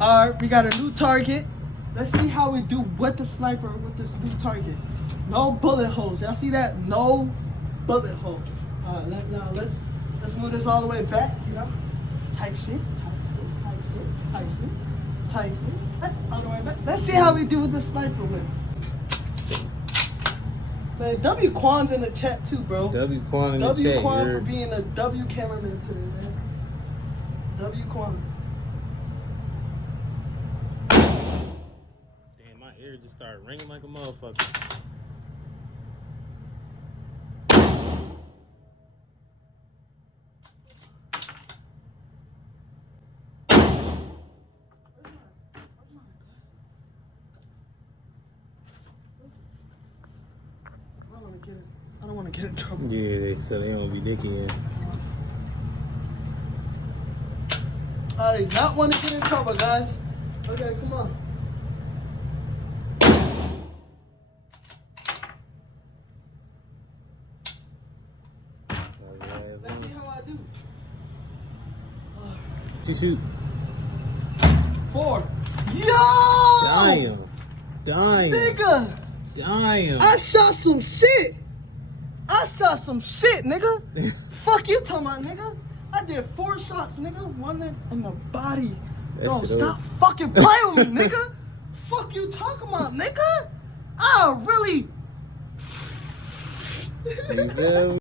All right, we got a new target. Let's see how we do with the sniper with this new target. No bullet holes. Y'all see that? No bullet holes. All right, now let's move this all the way back. You know, tight shit, tight shit. Hey, all the way back. Let's see how we do with the sniper with. Man, W Quan's in the chat too, bro. W Quan in the W chat. Quan for being a W cameraman today, man. W Quan. Damn, my ear just started ringing like a motherfucker. I don't want to get in trouble. Yeah, so they don't be dicking in. I do not want to get in trouble, guys. Okay, come on. Let's see how I do. Shoot. 4. Yo! Damn. Nigga! Damn. I shot some shit, nigga. Fuck you talking about, nigga. I did 4 shots, nigga. 1 in the body. Yo, stop fucking playing with me, nigga. Fuck you talking about, nigga. I really... You feel me?